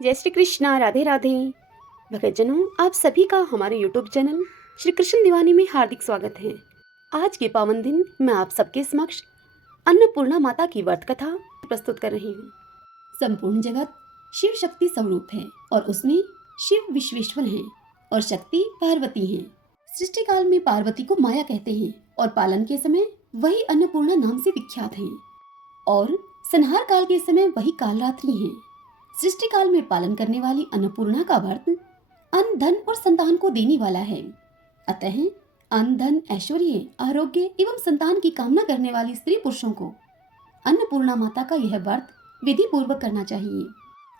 जय श्री कृष्णा, राधे राधे। भक्तजनों, आप सभी का हमारे YouTube चैनल श्री कृष्ण दीवानी में हार्दिक स्वागत है। आज के पावन दिन मैं आप सबके समक्ष अन्नपूर्णा माता की व्रत कथा प्रस्तुत कर रही हूँ। संपूर्ण जगत शिव शक्ति स्वरूप है और उसमें शिव विश्वेश्वर हैं और शक्ति पार्वती हैं। सृष्टि काल में पार्वती को माया कहते हैं और पालन के समय वही अन्नपूर्णा नाम से विख्यात हैं और संहार काल के समय वही कालरात्रि हैं। सृष्टि काल में पालन करने वाली अन्नपूर्णा का व्रत अन्न, धन और संतान को देने वाला है। अतः अन्न, धन, ऐश्वर्य, आरोग्य एवं संतान की कामना करने वाली स्त्री पुरुषों को अन्नपूर्णा माता का यह व्रत विधि पूर्वक करना चाहिए।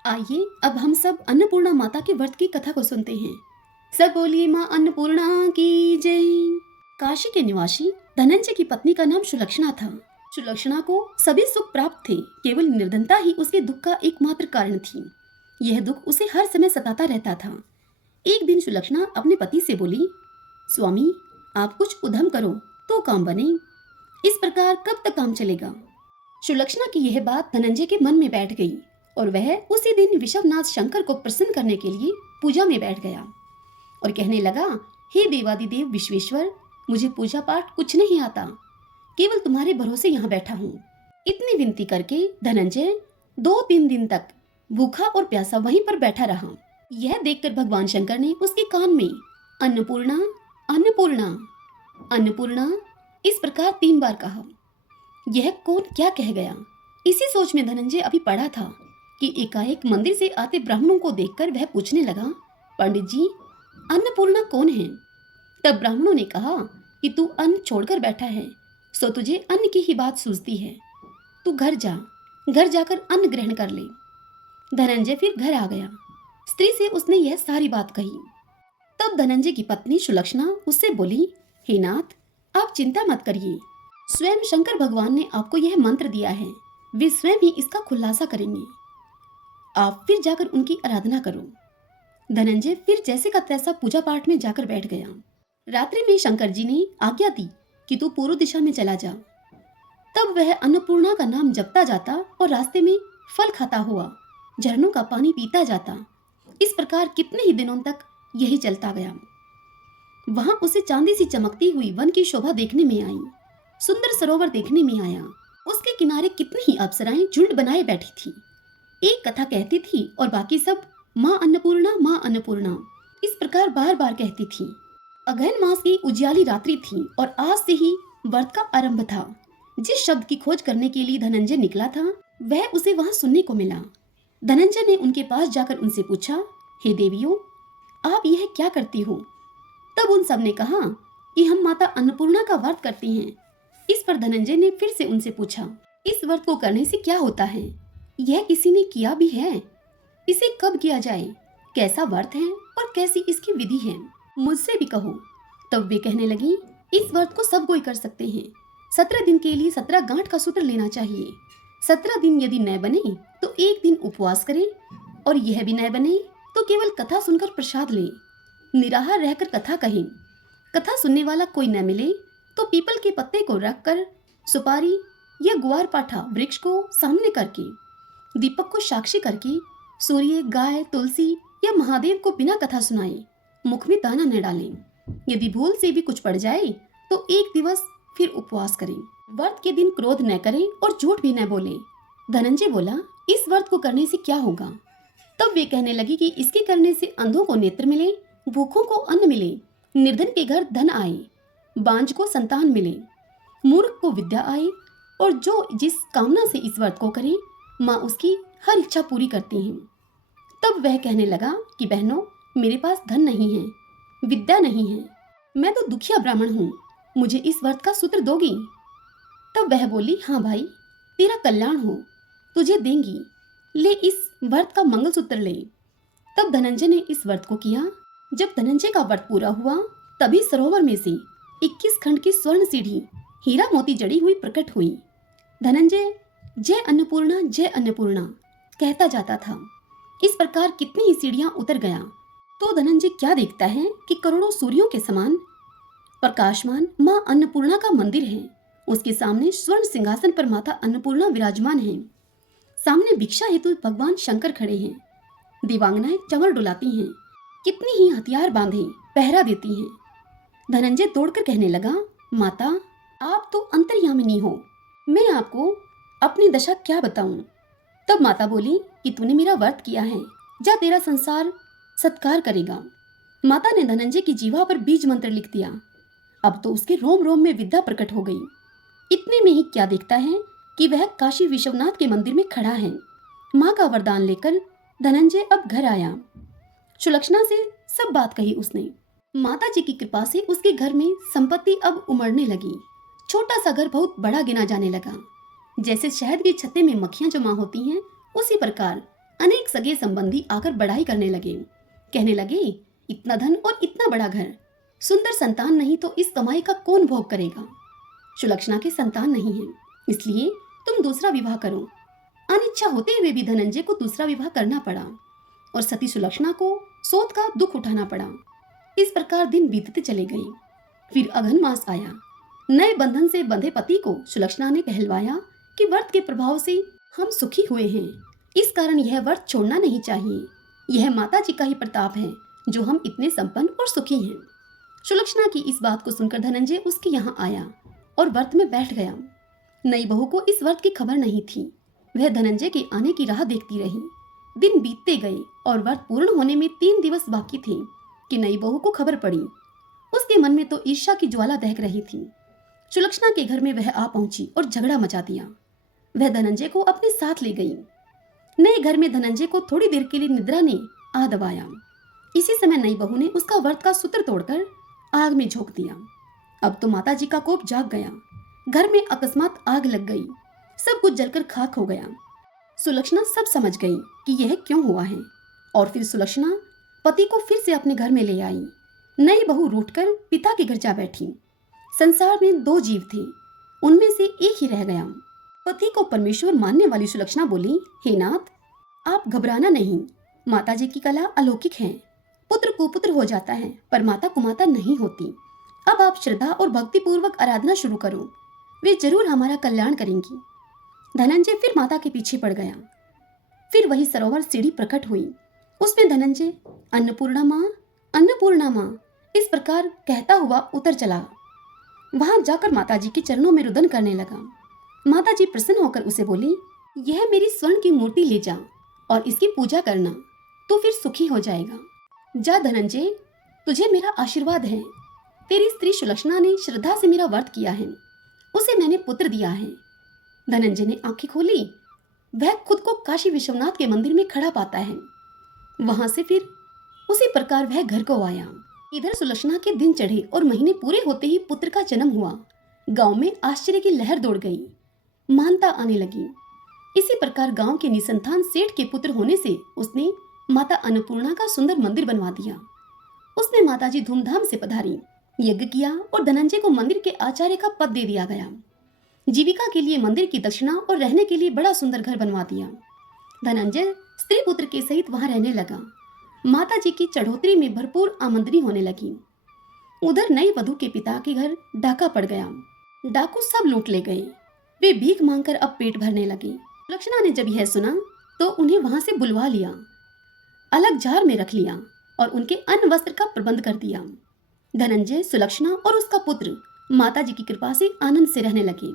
आइए अब हम सब अन्नपूर्णा माता के व्रत की कथा को सुनते हैं। सब बोलिए माँ अन्नपूर्णा की जय। काशी के निवासी धनंजय की पत्नी का नाम सुलक्षणा था। सुलक्षणा को सभी सुख प्राप्त थे, केवल निर्धनता ही उसके दुख का एकमात्र कारण थी। यह दुख उसे हर समय सताता रहता था। एक दिन सुलक्षणा अपने पति से बोली, स्वामी आप कुछ उद्यम करो तो काम बने, इस प्रकार कब तक काम चलेगा। सुलक्षणा की यह बात धनंजय के मन में बैठ गई और वह उसी दिन विश्वनाथ शंकर को प्रसन्न करने के लिए पूजा में बैठ गया और कहने लगा, हे देवादिदेव विश्वेश्वर, मुझे पूजा पाठ कुछ नहीं आता, केवल तुम्हारे भरोसे यहाँ बैठा हूँ। इतनी विनती करके धनंजय 2-3 दिन तक भूखा और प्यासा वहीं पर बैठा रहा। यह देखकर भगवान शंकर ने उसके कान में अन्नपूर्णा अन्नपूर्णा अन्नपूर्णा इस प्रकार 3 बार कहा। यह कौन क्या कह गया, इसी सोच में धनंजय अभी पड़ा था कि एकाएक मंदिर से आते ब्राह्मणों को देखकर वह पूछने लगा, पंडित जी अन्नपूर्णा कौन है। तब ब्राह्मणों ने कहा कि तू अन्न छोड़कर बैठा है, सो तुझे अन्न की ही बात सूझती है। तू घर जाकर अन्न ग्रहण कर ले। धनंजय फिर घर आ गया। स्त्री से उसने यह सारी बात कही। तब धनंजय की पत्नी सुलक्षणा उससे बोली, हे नाथ आप चिंता मत करिए, स्वयं शंकर भगवान ने आपको यह मंत्र दिया है, वे स्वयं ही इसका खुलासा करेंगे, आप फिर जाकर उनकी आराधना करो। धनंजय फिर जैसे का तैसा पूजा पाठ में जाकर बैठ गया। रात्रि में शंकर जी ने आज्ञा दी कि तू पूर्व दिशा में चला जा। तब वह अन्नपूर्णा का नाम जपता जाता और रास्ते में फल खाता हुआ झरनों का पानी पीता जाता। इस प्रकार कितने ही दिनों तक यही चलता गया। वहां उसे चांदी सी चमकती हुई वन की शोभा देखने में आई, सुंदर सरोवर देखने में आया। उसके किनारे कितनी ही अप्सराएं झुंड बनाए बैठी थी। एक कथा कहती थी और बाकी सब माँ अन्नपूर्णा इस प्रकार बार बार कहती थी। अगहन मास की उजियाली रात्रि थी और आज से ही व्रत का आरंभ था। जिस शब्द की खोज करने के लिए धनंजय निकला था वह उसे वहां सुनने को मिला। धनंजय ने उनके पास जाकर उनसे पूछा, हे देवियों आप यह क्या करती हो। तब उन सब ने कहा कि हम माता अन्नपूर्णा का व्रत करती हैं। इस पर धनंजय ने फिर से उनसे पूछा, इस व्रत को करने से क्या होता है, यह किसी ने किया भी है, इसे कब किया जाए, कैसा व्रत है और कैसी इसकी विधि है, मुझसे भी कहो। तब वे कहने लगी, इस व्रत को सब कोई कर सकते हैं। 17 दिन के लिए 17 गांठ का सूत्र लेना चाहिए। 17 दिन यदि न बने तो एक दिन उपवास करें और यह भी न बने तो केवल कथा सुनकर प्रसाद लें। निराहार रहकर कथा कहें। कथा सुनने वाला कोई न मिले तो पीपल के पत्ते को रखकर सुपारी या गुआर पाठा वृक्ष को सामने करके, दीपक को साक्षी करके सूर्य, गाय, तुलसी या महादेव को बिना कथा सुनाए मुख में दाना न डालें। यदि भूल से भी कुछ पड़ जाए तो एक दिवस फिर उपवास करें। व्रत के दिन क्रोध न करें और झूठ भी न बोले। धनंजय बोला, इस व्रत को करने से क्या होगा। तब वे कहने लगी कि इसके करने से अंधों को नेत्र मिले, भूखों को अन्न मिले, निर्धन के घर धन आए, बांझ को संतान मिले, मूर्ख को विद्या आए और जो जिस कामना से इस व्रत को करे माँ उसकी हर इच्छा पूरी करती हैं। तब वह कहने लगा कि बहनों मेरे पास धन नहीं है, विद्या नहीं है, मैं तो दुखिया ब्राह्मण हूँ, मुझे इस व्रत का सूत्र दोगी। तब वह बोली, हाँ भाई तेरा कल्याण हो, तुझे देंगी, ले इस व्रत का मंगलसूत्र ले। तब धनंजय ने इस व्रत को किया। जब धनंजय का व्रत पूरा हुआ तभी सरोवर में से 21 खंड की स्वर्ण सीढ़ी हीरा मोती जड़ी हुई प्रकट हुई। धनंजय जय अन्नपूर्णा कहता जाता था। इस प्रकार कितनी ही सीढ़ियां उतर गया तो धनंजय क्या देखता है कि करोड़ों सूर्यों के समान प्रकाशमान माँ अन्नपूर्णा का मंदिर है। उसके सामने स्वर्ण सिंहासन पर माता अन्नपूर्णा विराजमान है। सामने भिक्षा हेतु भगवान शंकर खड़े हैं। दिवांगनाएं चंवर डुलाती हैं, कितनी ही हथियार बांधे पहरा देती हैं। धनंजय दौड़कर कहने लगा, माता आप तो अंतर्यामिनी हो, मैं आपको अपनी दशा क्या बताऊं। तब माता बोली कि तूने मेरा व्रत किया है, जा तेरा संसार सत्कार करेगा। माता ने धनंजय की जीवा पर बीज मंत्र लिख दिया। अब तो उसके रोम रोम में विद्या प्रकट हो गई। इतने में ही क्या देखता है कि वह काशी विश्वनाथ के मंदिर में खड़ा है। माँ का वरदान लेकर धनंजय अब घर आया। सुलक्षणा से सब बात कही उसने। माता जी की कृपा से उसके घर में संपत्ति अब उमड़ने लगी। छोटा सा घर बहुत बड़ा गिना जाने लगा। जैसे शहद की छत्ते में मक्खियां जमा होती हैं, उसी प्रकार अनेक सगे संबंधी आकर बड़ाई करने लगे। कहने लगे, इतना धन और इतना बड़ा घर, सुंदर संतान नहीं तो इस कमाई का कौन भोग करेगा। सुलक्षणा के संतान नहीं है, इसलिए तुम दूसरा विवाह करो। अनिच्छा होते हुए भी धनंजय को दूसरा विवाह करना पड़ा और सती सुलक्षणा को सोत का दुख उठाना पड़ा। इस प्रकार दिन बीतते चले गए। फिर अघन मास आया। नए बंधन से बंधे पति को सुलक्षणा ने कहलवाया कि व्रत के प्रभाव से हम सुखी हुए हैं, इस कारण यह व्रत छोड़ना नहीं चाहिए। यह माता जी का ही प्रताप है जो हम इतने संपन्न और सुखी हैं। सुलक्षणा की इस बात को सुनकर धनंजय उसके यहाँ आया और व्रत में बैठ गया। नई बहू को इस व्रत की खबर नहीं थी। वह धनंजय के आने की राह देखती रही। दिन बीतते गए और व्रत पूर्ण होने में 3 दिवस बाकी थे कि नई बहू को खबर पड़ी। उसके मन में तो ईर्ष्या की ज्वाला दहक रही थी। सुलक्षणा के घर में वह आ पहुंची और झगड़ा मचा दिया। वह धनंजय को अपने साथ ले गई। नए घर में धनंजय को थोड़ी देर के लिए निद्रा ने आ दबाया। इसी समय नई बहू ने उसका व्रत का सूत्र तोड़कर आग में झोंक दिया। अब तो माता जी का कोप जाग गया। घर में अकस्मात आग लग गई। सब कुछ जलकर खाक हो गया। सुलक्षणा सब समझ गई कि यह क्यों हुआ है और फिर सुलक्षणा पति को फिर से अपने घर में ले आई। नई बहू रूठकर पिता के घर जा बैठी। संसार में 2 जीव थे, उनमें से एक ही रह गया। पति को परमेश्वर मानने वाली सुलक्षणा बोली, हे नाथ, आप घबराना नहीं, माता जी की कला अलौकिक है। पुत्र कुपुत्र हो जाता है पर माता कुमाता नहीं होती। अब आप श्रद्धा और भक्ति पूर्वक आराधना शुरू करो, वे जरूर हमारा कल्याण करेंगी। धनंजय फिर माता के पीछे पड़ गया। फिर वही सरोवर सीढ़ी प्रकट हुई। उसमें धनंजय अन्नपूर्णा माँ इस प्रकार कहता हुआ उतर चला। वहां जाकर माता जी के चरणों में रुदन करने लगा। माता जी प्रसन्न होकर उसे बोली, यह मेरी स्वर्ण की मूर्ति ले जा और इसकी पूजा करना, तो फिर सुखी हो जाएगा। जा धनंजय, तुझे मेरा आशीर्वाद है। तेरी स्त्री सुलक्षणा ने श्रद्धा से मेरा व्रत किया है, उसे मैंने पुत्र दिया है। धनंजय ने आंखें खोली। वह खुद को काशी विश्वनाथ के मंदिर में खड़ा पाता है। वहां से फिर उसी प्रकार वह घर को आया। इधर सुलक्षणा के दिन चढ़े और महीने पूरे होते ही पुत्र का जन्म हुआ। गांव में आश्चर्य की लहर दौड़ गई। मानता आने लगी। इसी प्रकार गांव के निसंतान सेठ के पुत्र होने से उसने माता अन्नपूर्णा का सुंदर मंदिर बनवा दिया। उसने माताजी धूमधाम से पधारी, यज्ञ किया और धनंजय को मंदिर के आचार्य का पद दे दिया गया। जीविका के लिए मंदिर की दक्षिणा और रहने के लिए बड़ा सुंदर घर बनवा दिया। धनंजय स्त्री पुत्र के सहित वहां रहने लगा। माता जी की चढ़ोतरी में भरपूर आमंत्रित होने लगी। उधर नई वधू के पिता के घर डाका पड़ गया। डाकू सब लूट ले गए। वे भीख मांगकर अब पेट भरने लगे। लक्षणा ने जब यह सुना तो उन्हें वहां से बुलवा लिया, अलग जार में रख लिया और उनके अन्न वस्त्र का प्रबंध कर दिया। धनंजय, सुलक्षणा और उसका पुत्र माता जी की कृपा से आनंद से रहने लगे।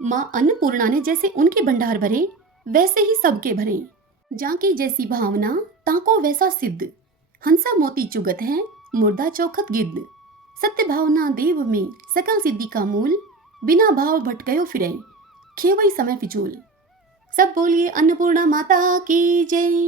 माँ अन्नपूर्णा ने जैसे उनके भंडार भरे वैसे ही सबके भरे। जाके जैसी भावना ताको वैसा सिद्ध, हंसा मोती चुगत है मुर्दा चौखट गिद्ध। सत्य भावना देव में सकल सिद्धि का मूल, बिना भाव भटकयो फिरे खेवई समय फिजूल। सब बोलिए अन्नपूर्णा माता की जय।